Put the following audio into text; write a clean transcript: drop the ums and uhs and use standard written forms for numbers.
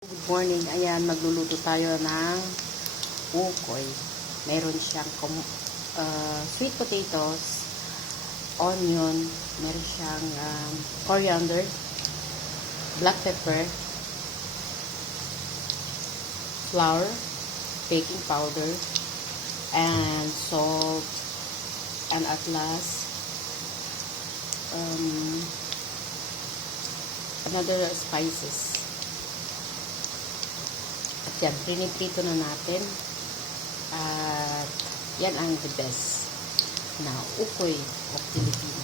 Good morning. Ayan, magluluto tayo ng ukoy. Meron siyang sweet potatoes, onion, meron siyang coriander, black pepper, flour, baking powder, and salt, and at last, another spices. At yan, priniprito na natin. At yan ang the best na ukoy of Philippines.